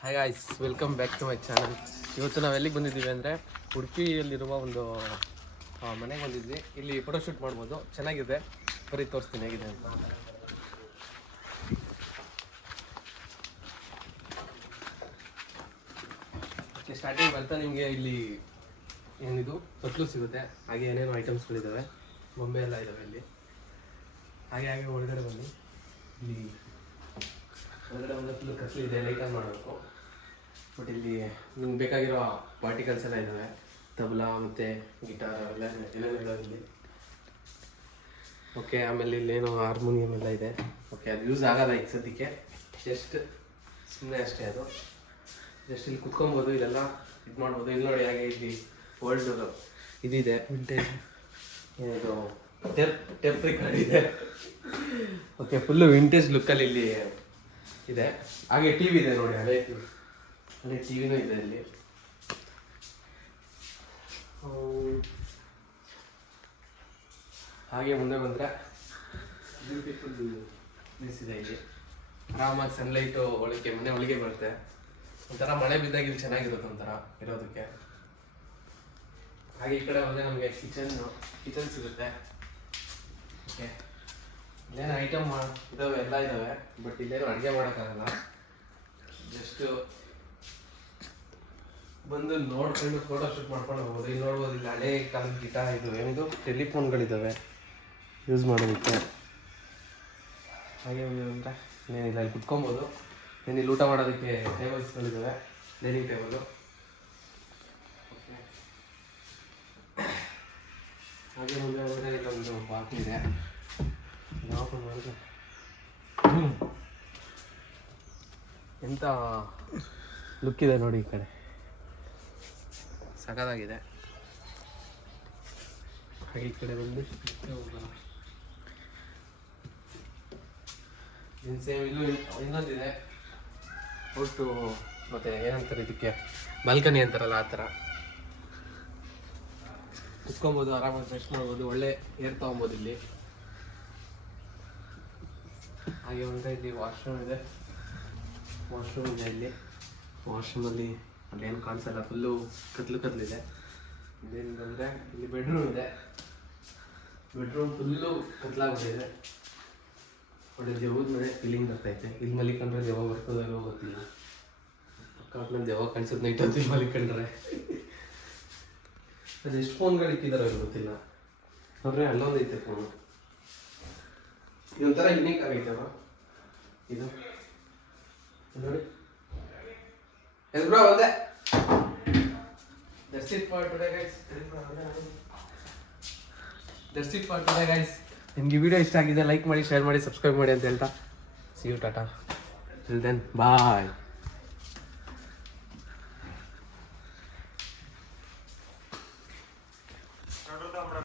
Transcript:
Hi guys, welcome back to my channel. ಇವತ್ತು ನಾವು ಎಲ್ಲಿಗೆ ಬಂದಿದ್ದೀವಿ ಅಂದರೆ ಉಡುಪಿಯಲ್ಲಿರುವ ಒಂದು ಮನೆಗೆ ಬಂದಿದ್ವಿ. ಇಲ್ಲಿ ಫೋಟೋಶೂಟ್ ಮಾಡ್ಬೋದು, ಚೆನ್ನಾಗಿದೆ. ಬರೀ ತೋರಿಸ್ತೀನಿ ಹೇಗಿದೆ ಅಂತ. ಸ್ಟಾರ್ಟಿಂಗ್ ಬರ್ತಾ ನಿಮಗೆ ಇಲ್ಲಿ ಏನಿದು ತೊಟ್ಲು ಸಿಗುತ್ತೆ, ಹಾಗೆ ಏನೇನೋ ಐಟಮ್ಸ್ಗಳಿದ್ದಾವೆ, ಬೊಂಬೆ ಎಲ್ಲ ಇದ್ದಾವೆ ಇಲ್ಲಿ. ಹಾಗೆ ಒಳಗಡೆ ಬನ್ನಿ. ಇಲ್ಲಿ ಒಳಗಡೆ ಒಂದು ಫುಲ್ ಕತ್ಲು ಇದೆ, ಲೈಟ್ ಆನ್ ಮಾಡಬೇಕು. ಬಟ್ ಇಲ್ಲಿ ನಿಮ್ಗೆ ಬೇಕಾಗಿರೋ ಪಾರ್ಟಿಕಲ್ಸ್ ಎಲ್ಲ ಇದ್ದಾವೆ, ತಬಲಾ ಮತ್ತು ಗಿಟಾರ್ ಎಲ್ಲ ಇಲ್ಲಿ. ಓಕೆ, ಆಮೇಲೆ ಇಲ್ಲೇನೋ ಹಾರ್ಮೋನಿಯಂ ಎಲ್ಲ ಇದೆ. ಓಕೆ, ಅದು ಯೂಸ್ ಆಗಲ್ಲ ಈಗ ಸದ್ಯಕ್ಕೆ, ಜಸ್ಟ್ ಸುಮ್ಮನೆ ಅಷ್ಟೇ. ಅದು ಜಸ್ಟ್ ಇಲ್ಲಿ ಕುತ್ಕೊಬೋದು, ಇದೆಲ್ಲ ಇದು ಮಾಡ್ಬೋದು. ಇಲ್ಲಿ ನೋಡಿ ಹಾಗೆ ಇಲ್ಲಿ ಓಲ್ಡ್ ಇದಿದೆ, ವಿಂಟೇಜ್ ಇದು ಟೇಪ್ ರೆಕಾರ್ಡ್ ಇದೆ. ಓಕೆ, ಫುಲ್ಲು ವಿಂಟೇಜ್ ಲುಕ್ಕಲ್ಲಿ ಇಲ್ಲಿ ಇದೆ. ಹಾಗೆ ಟಿ ವಿ ಇದೆ ನೋಡಿ, ಹಳೆ ಟಿ ವಿನೂ ಇದೆ ಇಲ್ಲಿ. ಹಾಗೆ ಮುಂದೆ ಬಂದರೆ ಬ್ಯೂಟಿಫುಲ್ ಪ್ಲೇಸ್ ಇದೆ ಇಲ್ಲಿ. ಆರಾಮಾಗಿ ಸನ್ಲೈಟು ಒಳಗೆ ಬರುತ್ತೆ. ಒಂಥರ ಮಳೆ ಬಿದ್ದಾಗ ಇಲ್ಲಿ ಚೆನ್ನಾಗಿರುತ್ತೆ ಒಂಥರ ಇರೋದಕ್ಕೆ. ಹಾಗೆ ಈ ಕಡೆ ಬಂದರೆ ನಮಗೆ ಕಿಚನ್ ಸಿಗುತ್ತೆ. ಓಕೆ, ಇಲ್ಲೇನು ಐಟಮ್ ಇದ್ದಾವೆ, ಎಲ್ಲ ಇದ್ದಾವೆ. ಬಟ್ ಇಲ್ಲೇನು ಅಡುಗೆ ಮಾಡೋಕ್ಕಾಗಲ್ಲ. ಜಸ್ಟ್ ಬಂದು ನೋಡ್ಕೊಂಡು ಫೋಟೋಶೂಟ್ ಮಾಡ್ಕೊಂಡು ಹೋಗ್ಬೋದು. ಇಲ್ಲಿ ನೋಡ್ಬೋದು, ಇಲ್ಲಿ ಹಳೆ ಕಾಲದ ಗಿಟಾರ್, ಇದು ಏನಿದು ಟೆಲಿಫೋನ್ಗಳಿದ್ದಾವೆ ಯೂಸ್ ಮಾಡೋದಕ್ಕೆ. ಹಾಗೆ ಅಂದರೆ ಇನ್ನೇನಿಲ್ಲ, ಇಲ್ಲಿ ಕುತ್ಕೊಬೋದು. ಇಲ್ಲಿ ಊಟ ಮಾಡೋದಕ್ಕೆ ಟೇಬಲ್ಸ್ಗಳಿದ್ದಾವೆ, ಡೈನಿಂಗ್ ಟೇಬಲು. ಓಕೆ, ಹಾಗೆ ಮುಂದೆ ಹೋದರೆ ಇಲ್ಲೊಂದು ಬಾಕ್ಲು ಇದೆ. ಎಂಥ ಲುಕ್ ಇದೆ ನೋಡಿ, ಈ ಕಡೆ ಸಖತ್ತಾಗಿದೆ. ಹಾಗೆ ಈ ಕಡೆ ಬಂದು ಸೇಮ್ ಇಲ್ಲೂ ಇನ್ನೊಂದಿದೆ, ಒಟ್ಟು ಮತ್ತೆ ಏನಂತಾರೆ ಇದಕ್ಕೆ, ಬಾಲ್ಕನಿ ಅಂತಾರಲ್ಲ ಆ ಥರ. ಕುತ್ಕೊಬೋದು, ಆರಾಮಾಗಿ ರೆಸ್ಟ್ ಮಾಡ್ಬೋದು, ಒಳ್ಳೆ ಏರ್ ತೊಗೊಬೋದು ಇಲ್ಲಿ. ಹಾಗೆ ಒಂದು ಇಲ್ಲಿ ವಾಶ್ರೂಮ್ ಇದೆ ಇಲ್ಲಿ. ವಾಶ್ರೂಮಲ್ಲಿ ಅಲ್ಲೇನು ಕಾಣಿಸಲ್ಲ, ಫುಲ್ಲು ಕತ್ಲಿದೆ. ಇದೇನು ಬಂದರೆ ಇಲ್ಲಿ ಬೆಡ್ರೂಮ್ ಇದೆ. ಬೆಡ್ರೂಮ್ ಫುಲ್ಲು ಕತ್ಲಾಗ್ಬಿಟ್ಟಿದೆ. ಒಳ್ಳೆ ದೆವ್ವದ ಮನೆ ಫೀಲಿಂಗ್ ಬರ್ತೈತೆ. ಇಲ್ಲಿ ಮಲಿಕೊಂಡ್ರೆ ದೆವ್ವ ಬರ್ತದೋ ಗೊತ್ತಿಲ್ಲ. ಅಕ್ಕ ದೆವ್ವ ಕಾಣಿಸೋದು ನೈಟ್ ಹೊತ್ತು ಇಲ್ಲಿ ಮಲಿಕೊಂಡ್ರೆ. ಅದೆಷ್ಟು ಫೋನ್ಗಳು ಇಕ್ಕಿದಾರೋ ಗೊತ್ತಿಲ್ಲ. ನೋಡ್ರೆ ಅಲ್ಲೊಂದು ಐತೆ ಫೋನು. ಇದೊಂಥರ ಯುನೀಕ್ ಆಗೈತವ ಇದು ನೋಡಿ. ಒಂದೇ That's it for today guys. ನಿಮಗೆ ವಿಡಿಯೋ ಇಷ್ಟ ಆಗಿದೆ ಲೈಕ್ ಮಾಡಿ, ಶೇರ್ ಮಾಡಿ, ಸಬ್ಸ್ಕ್ರೈಬ್ ಮಾಡಿ ಅಂತ ಹೇಳ್ತಾ, see you, Tata, till then, bye.